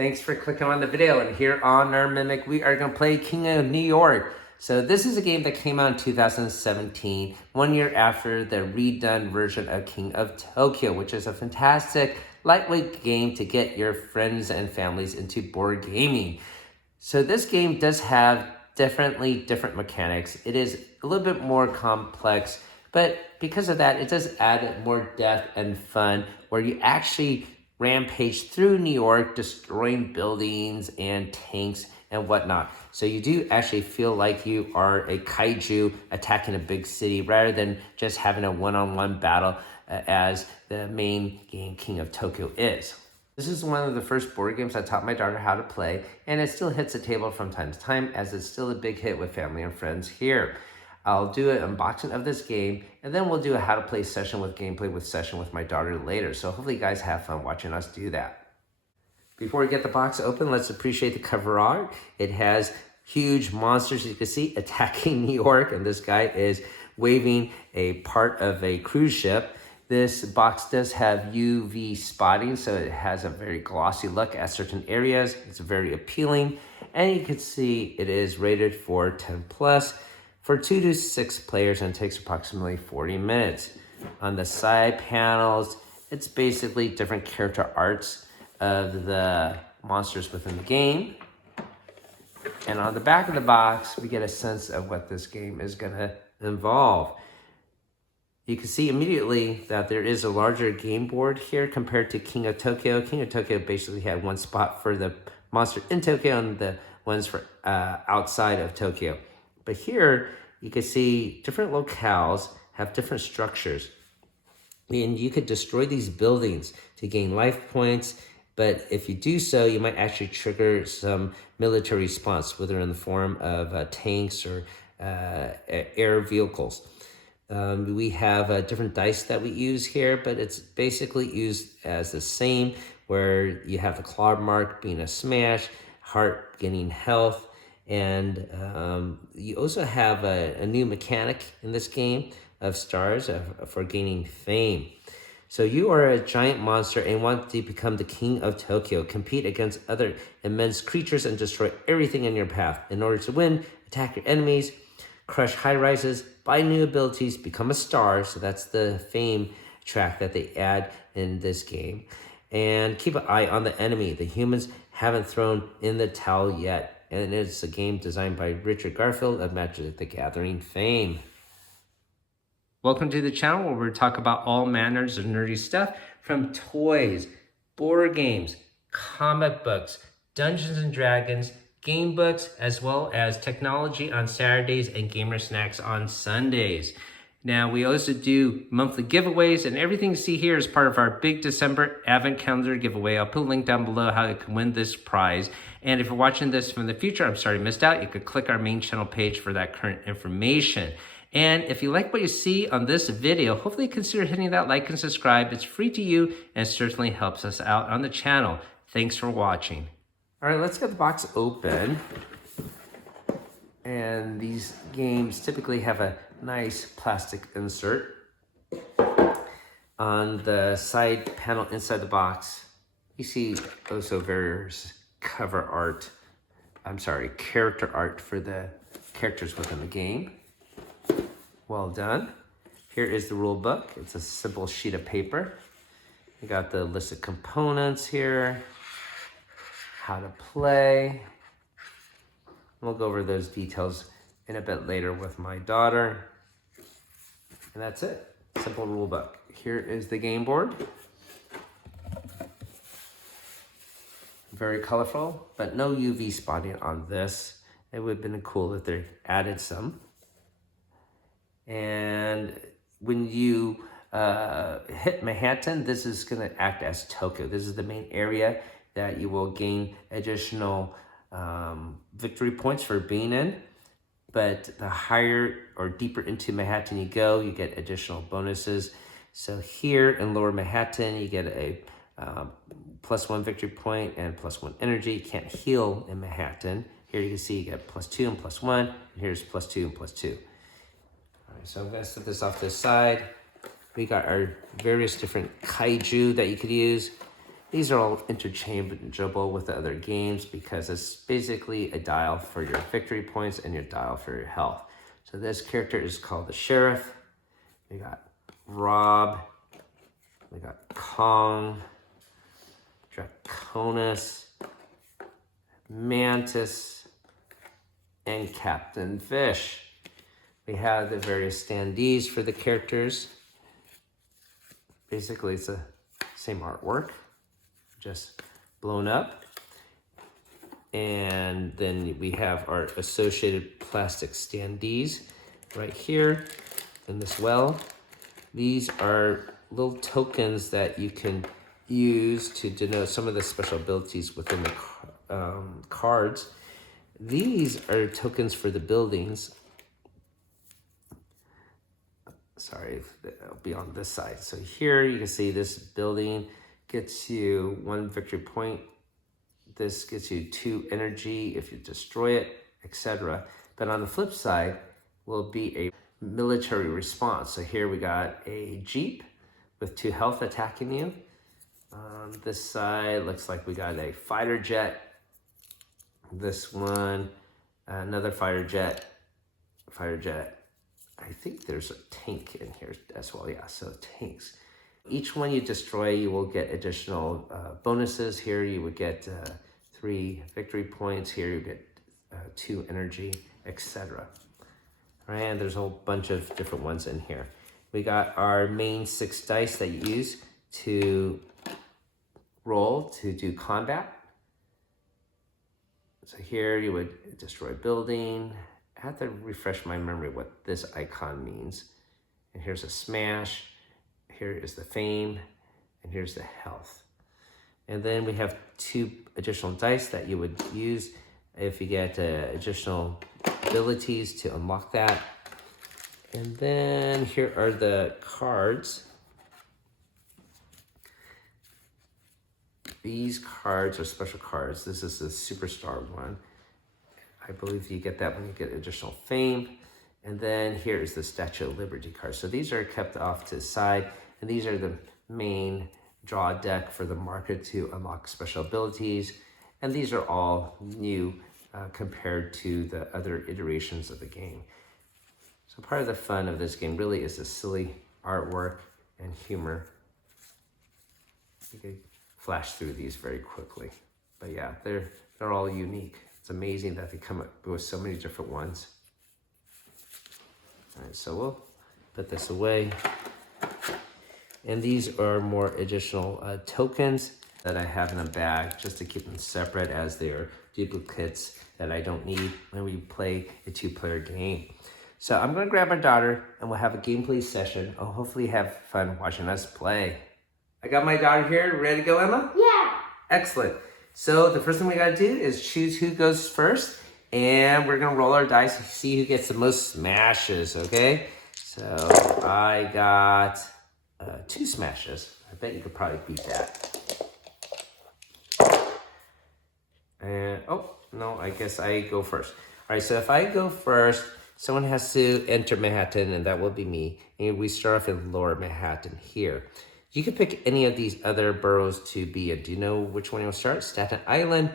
Thanks for clicking on the video. And here on our Mimic, we are going to play King of New York. So this is a game that came out in 2017, 1 year after the redone version of King of Tokyo, which is a fantastic lightweight game to get your friends and families into board gaming. So this game does have different mechanics. It is a little bit more complex, but because of that, it does add more depth and fun where you actually rampage through New York, destroying buildings and tanks and whatnot. So you do actually feel like you are a kaiju attacking a big city rather than just having a one-on-one battle as the main game King of Tokyo is. This is one of the first board games I taught my daughter how to play, and it still hits the table from time to time as it's still a big hit with family and friends here. I'll do an unboxing of this game, and then we'll do a how to play session with gameplay with session with my daughter later. So hopefully you guys have fun watching us do that. Before we get the box open, let's appreciate the cover art. It has huge monsters, you can see, attacking New York, and this guy is waving a part of a cruise ship. This box does have UV spotting, so it has a very glossy look at certain areas. It's very appealing, and you can see it is rated for 10 plus for 2 to 6 players and takes approximately 40 minutes. On the side panels, it's basically different character arts of the monsters within the game. And on the back of the box, we get a sense of what this game is going to involve. You can see immediately that there is a larger game board here compared to King of Tokyo. King of Tokyo basically had one spot for the monster in Tokyo and the ones for outside of Tokyo. But here, you can see different locales have different structures. And you could destroy these buildings to gain life points. But if you do so, you might actually trigger some military response, whether in the form of tanks or air vehicles. We have different dice that we use here, but it's basically used as the same, where you have the claw mark being a smash, heart gaining health, and you also have a new mechanic in this game of stars for gaining fame. So you are a giant monster and want to become the King of Tokyo. Compete against other immense creatures and destroy everything in your path. In order to win, attack your enemies, crush high-rises, buy new abilities, become a star. So that's the fame track that they add in this game. And keep an eye on the enemy. The humans haven't thrown in the towel yet. And it's a game designed by Richard Garfield of Magic the Gathering fame. Welcome to the channel where we talk about all manners of nerdy stuff, from toys, board games, comic books, Dungeons and Dragons, game books, as well as technology on Saturdays and gamer snacks on Sundays. Now, we also do monthly giveaways, and everything you see here is part of our big December Advent Calendar giveaway. I'll put a link down below how you can win this prize. And if you're watching this from the future, I'm sorry you missed out, you could click our main channel page for that current information. And if you like what you see on this video, hopefully consider hitting that like and subscribe. It's free to you and certainly helps us out on the channel. Thanks for watching. All right, let's get the box open. And these games typically have a nice plastic insert. On the side panel inside the box, you see also various character art for the characters within the game. Well done. Here is the rule book. It's a simple sheet of paper. You got the list of components here, how to play. We'll go over those details in a bit later with my daughter. And that's it. Simple rule book. Here is the game board. Very colorful, but no UV spotting on this. It would have been cool if they added some. And when you hit Manhattan, this is going to act as Tokyo. This is the main area that you will gain additional victory points for being in. But the higher or deeper into Manhattan you go, you get additional bonuses. So here in Lower Manhattan, you get a +1 victory point and +1 energy. You can't heal in Manhattan. Here you can see you get +2 and +1. And here's +2 and +2. So I'm going to set this off to the side. We got our various different kaiju that you could use. These are all interchangeable with the other games because it's basically a dial for your victory points and your dial for your health. So this character is called the Sheriff. We got Rob. We got Kong. Draconis. Mantis. And Captain Fish. We have the various standees for the characters. Basically, it's the same artwork, just blown up. And then we have our associated plastic standees right here in this well. These are little tokens that you can use to denote some of the special abilities within the cards. These are tokens for the buildings. Sorry, I'll be on this side. So here you can see this building gets you 1 victory point. This gets you 2 energy if you destroy it, etc. But on the flip side will be a military response. So here we got a Jeep with 2 health attacking you. On this side looks like we got a fighter jet. This one, another fighter jet. I think there's a tank in here as well. Yeah, so tanks. Each one you destroy, you will get additional bonuses. Here you would get 3 victory points. Here you get 2 energy, etc. And there's a whole bunch of different ones in here. We got our main 6 dice that you use to roll to do combat. So here you would destroy a building. I have to refresh my memory what this icon means. And here's a smash. Here is the fame. And here's the health. And then we have 2 additional dice that you would use if you get additional abilities to unlock that. And then here are the cards. These cards are special cards. This is the Superstar one. I believe you get that when you get additional fame. And then here is the Statue of Liberty card. So these are kept off to the side. And these are the main draw deck for the market to unlock special abilities. And these are all new compared to the other iterations of the game. So part of the fun of this game really is the silly artwork and humor. You can flash through these very quickly. But yeah, they're all unique. It's amazing that they come up with so many different ones. All right, so we'll put this away. And these are more additional tokens that I have in a bag just to keep them separate, as they are duplicates that I don't need when we play a 2-player game. So I'm gonna grab my daughter and we'll have a gameplay session. I'll hopefully have fun watching us play. I got my daughter here. Ready to go, Emma? Yeah. Excellent. So the first thing we gotta do is choose who goes first, and we're gonna roll our dice and see who gets the most smashes, okay? So I got 2 smashes. I bet you could probably beat that. And, oh, no, I guess I go first. All right, so if I go first, someone has to enter Manhattan, and that will be me. And we start off in Lower Manhattan here. You can pick any of these other boroughs to be in. Do you know which one you'll start? Staten Island,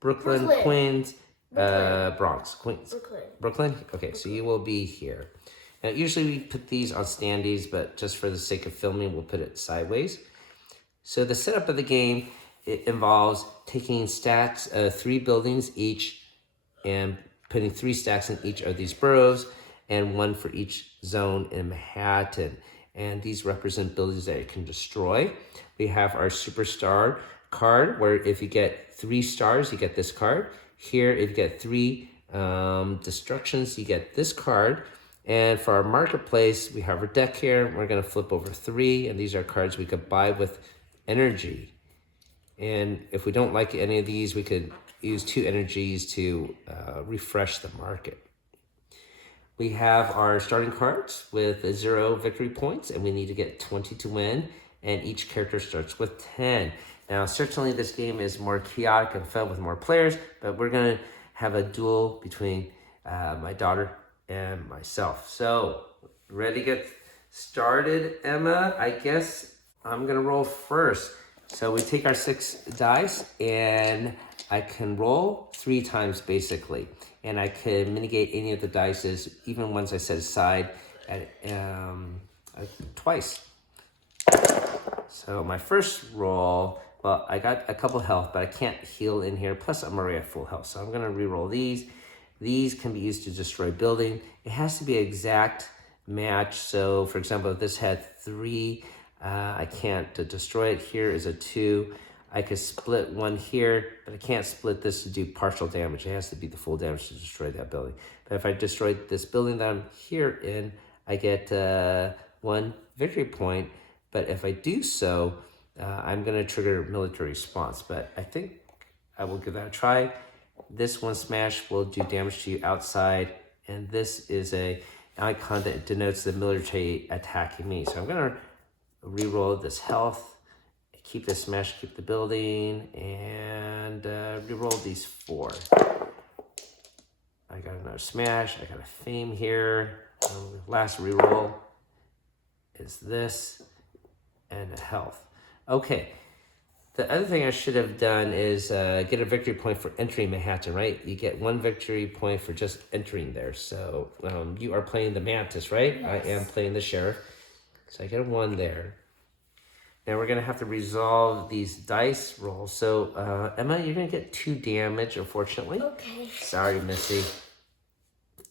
Brooklyn. Queens, Bronx, Queens. Brooklyn? Okay, so you will be here. Now, usually we put these on standees, but just for the sake of filming, we'll put it sideways. So the setup of the game, it involves taking stacks of 3 buildings each and putting 3 stacks in each of these boroughs and 1 for each zone in Manhattan. And these represent buildings that you can destroy. We have our Superstar card, where if you get 3 stars, you get this card. Here, if you get 3 destructions, you get this card. And for our marketplace, we have our deck here. We're gonna flip over 3, and these are cards we could buy with energy. And if we don't like any of these, we could use 2 energies to refresh the market. We have our starting cards with 0 victory points, and we need to get 20 to win, and each character starts with 10. Now, certainly this game is more chaotic and fun with more players, but we're gonna have a duel between my daughter and myself. So, ready to get started, Emma? I guess I'm gonna roll first. So we take our 6 dice, and I can roll 3 times basically. And I can mitigate any of the dices, even ones I set aside, at twice. So my first roll, well, I got a couple health, but I can't heal in here. Plus, I'm already at full health, so I'm gonna re-roll these. These can be used to destroy building. It has to be an exact match. So, for example, if this had 3, I can't destroy it. Here is a 2. I could split one here, but I can't split this to do partial damage. It has to be the full damage to destroy that building. But if I destroy this building that I'm here in, I get 1 victory point. But if I do so, I'm going to trigger military response. But I think I will give that a try. This one smash will do damage to you outside. And this is an icon that denotes the military attacking me. So I'm going to re-roll this health, keep this smash, keep the building, and re-roll these 4. I got another smash. I got a fame here. Last re-roll is this. And a health. Okay. The other thing I should have done is get a victory point for entering Manhattan, right? You get 1 victory point for just entering there. So you are playing the Mantis, right? Yes. I am playing the Sheriff. So I get a 1 there. Now we're going to have to resolve these dice rolls. So Emma, you're going to get 2 damage, unfortunately. Okay. Sorry, Missy.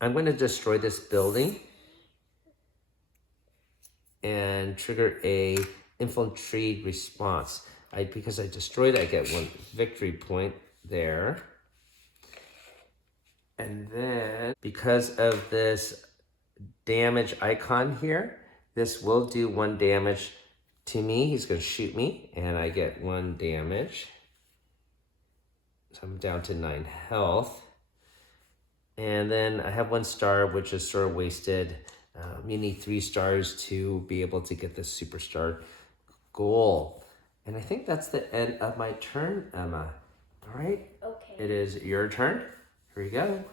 I'm going to destroy this building and trigger a infantry response. Because I destroyed it, I get 1 victory point there. And then, because of this damage icon here, this will do 1 damage to me. He's going to shoot me, and I get 1 damage. So I'm down to 9 health. And then I have 1 star, which is sort of wasted. You need 3 stars to be able to get the superstar goal. And I think that's the end of my turn, Emma. All right? Okay. It is your turn. Here you go.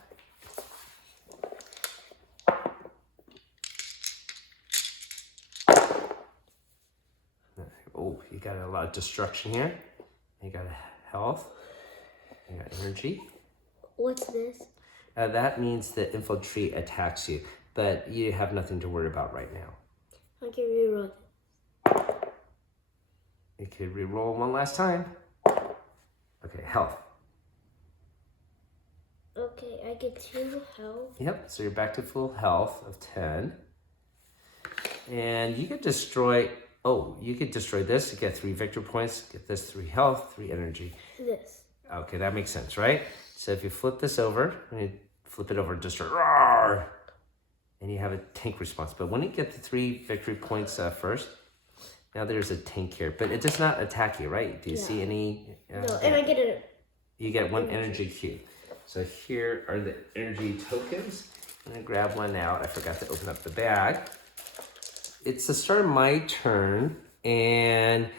Oh, you got a lot of destruction here. You got health. You got energy. What's this? That means the infantry attacks you, but you have nothing to worry about right now. I can reroll. You could re-roll 1 last time. Okay, health. Okay, I get 2 health. Yep, so you're back to full health of 10. And you could destroy, you could destroy this to get 3 victory points, get this 3 health, 3 energy. This. Okay, that makes sense, right? So if you flip this over, and you flip it over, destroy, roar, and you have a tank response. But when you get the 3 victory points first, now there's a tank here, but it does not attack you, right? Do you see any? No, and I get a... You get 1 energy cube. So here are the energy tokens. I'm gonna grab one out. I forgot to open up the bag. It's the start of my turn, and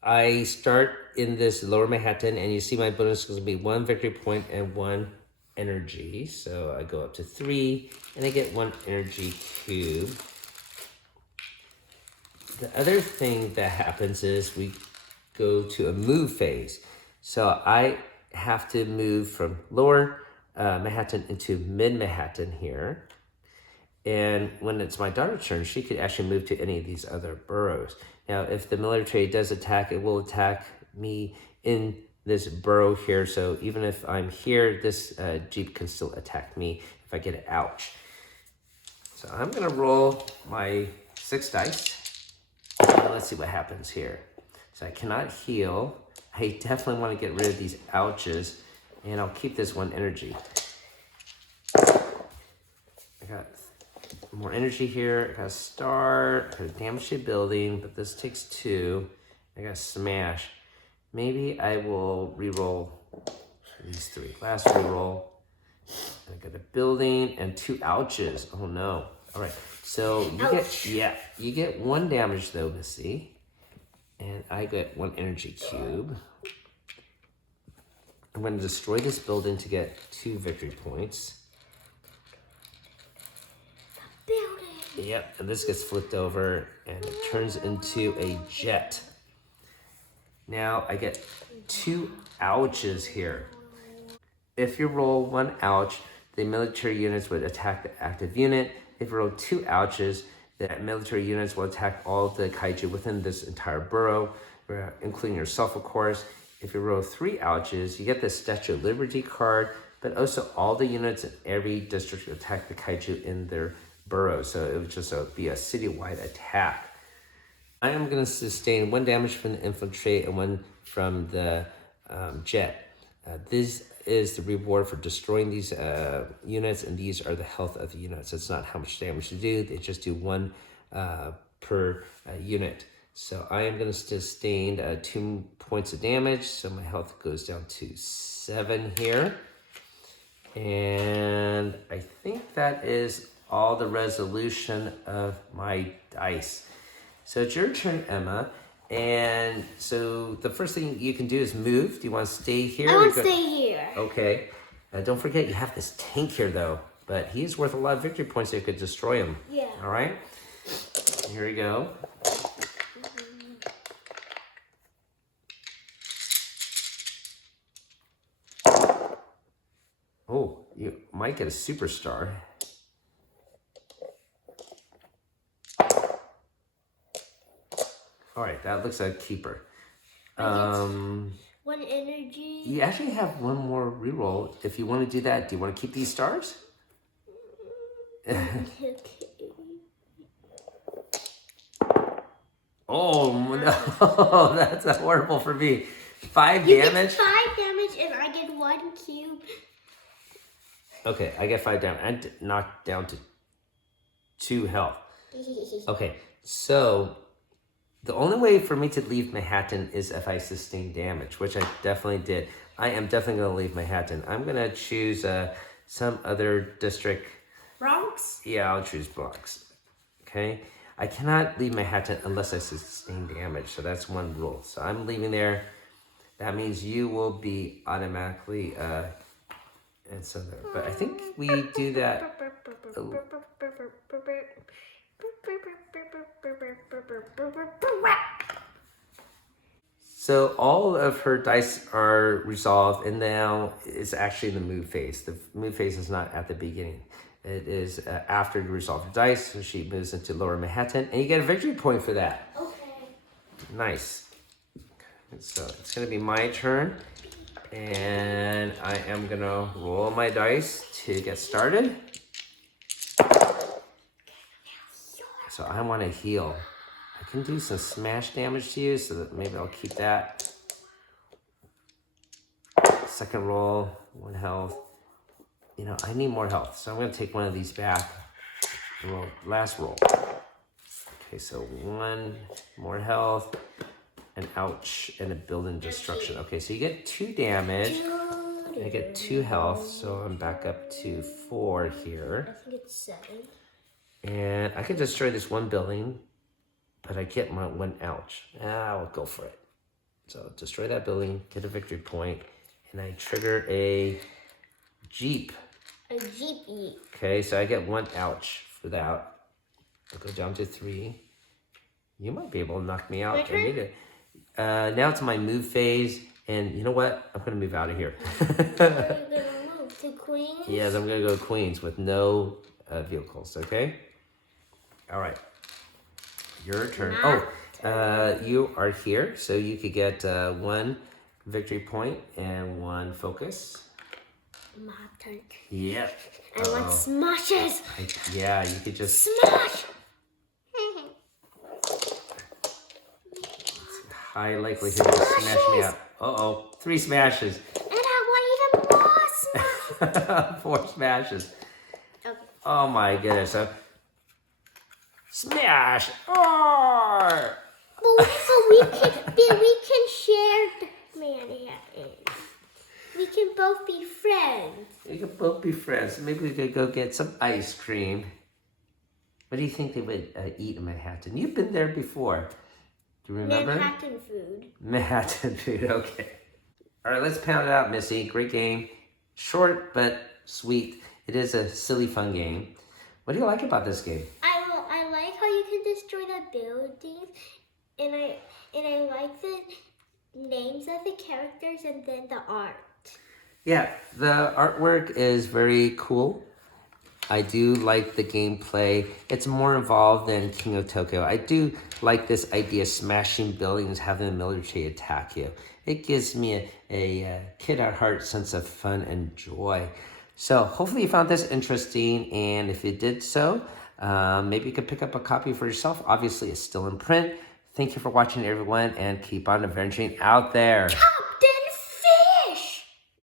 I start in this lower Manhattan, and you see my bonus is gonna be 1 victory point and 1 energy. So I go up to 3, and I get 1 energy cube. The other thing that happens is we go to a move phase. So I have to move from lower Manhattan into mid Manhattan here. And when it's my daughter's turn, she could actually move to any of these other boroughs. Now, if the military does attack, it will attack me in this borough here. So even if I'm here, this Jeep can still attack me if I get an ouch. So I'm gonna roll my 6 dice. Let's see what happens here. So I cannot heal. I definitely want to get rid of these ouches, and I'll keep this 1 energy. I got more energy here. I got a star. I got damage to building, but this takes 2. I got smash. Maybe I will re-roll these 3. Last re-roll. I got a building and 2 ouches. Oh no. All right. So you get 1 damage though, Missy. And I get 1 energy cube. I'm going to destroy this building to get 2 victory points. Building. Yep, and this gets flipped over and it turns into a jet. Now I get 2 ouches here. If you roll 1 ouch, the military units would attack the active unit. If you roll 2 ouches, the military units will attack all of the kaiju within this entire borough, including yourself, of course. If you roll 3 ouches, you get the Statue of Liberty card, but also all the units in every district attack the kaiju in their borough. So it would just be a citywide attack. I am going to sustain 1 damage from the infiltrate and 1 from the jet. This is the reward for destroying these units, and these are the health of the units. It's not how much damage to do. They just do 1 per unit. So I am going to sustain 2 points of damage. So my health goes down to 7 here. And I think that is all the resolution of my dice. So it's your turn, Emma. And so the first thing you can do is move. Do you want to stay here? I want to stay here. Okay. Don't forget you have this tank here, though. But he's worth a lot of victory points so you could destroy him. Yeah. All right? Here we go. Oh, you might get a superstar. All right, that looks like a keeper. 1 energy. You actually have 1 more reroll. If you want to do that, do you want to keep these stars? Okay. Oh, no. That's horrible for me. 5 You damage? get 5 damage and I get 1 cube. Okay, I get 5 damage. I'm knocked down to 2 health. Okay, so the only way for me to leave Manhattan is if I sustain damage, which I definitely did. I am definitely going to leave Manhattan. I'm going to choose some other district. Bronx? Yeah, I'll choose Bronx. Okay? I cannot leave Manhattan unless I sustain damage, so that's 1 rule. So I'm leaving there. That means you will be automatically and so there. But I think we do that. Oh. So all of her dice are resolved, and now it's actually in the move phase. The move phase is not at the beginning. It is after you resolve your dice, so she moves into Lower Manhattan, and you get a victory point for that. Okay. Nice. So it's going to be my turn, and I am going to roll my dice to get started. So I want to heal. I can do some smash damage to you, so that maybe I'll keep that. Second roll, 1 health. You know, I need more health, so I'm going to take 1 of these back. Roll, last roll. Okay, so 1 more health, an ouch, and a building destruction. Okay, so you get 2 damage. I get 2 health, so I'm back up to 4 here. I think it's 7. And I can destroy this 1 building, but I get my 1 ouch. I'll go for it. So destroy that building, get a victory point, and I trigger a Jeep. A Jeepy. Okay, so I get 1 ouch for that. I'll go down to 3. You might be able to knock me out. I need it. Now it's my move phase, and you know what? I'm gonna move out of here. Are you gonna move to Queens? Yes, I'm gonna go to Queens with no vehicles. Okay. All right. Your turn. You are here, so you could get 1 victory point and 1 focus. My turn. Yep. I want smashes. Yeah, you could just Smash. high likelihood to smash me up. 3 smashes. And I want even more smash. 4 smashes. Okay. Oh my goodness. Smash! Oh! But we can share Manhattan. We can both be friends. We could both be friends. Maybe we could go get some ice cream. What do you think they would eat in Manhattan? You've been there before. Do you remember? Manhattan food. Manhattan food, okay. All right, let's pound it out, Missy. Great game. Short, but sweet. It is a silly, fun game. What do you like about this game? I like how you can destroy the buildings, and I like that names of the characters and then the art. Yeah, the artwork is very cool. I do like the gameplay. It's more involved than King of Tokyo. I do like this idea of smashing buildings, having the military attack you. It gives me a kid at heart sense of fun and joy. So hopefully you found this interesting, and if you did so, maybe you could pick up a copy for yourself. Obviously, it's still in print. Thank you for watching, everyone, and keep on adventuring out there.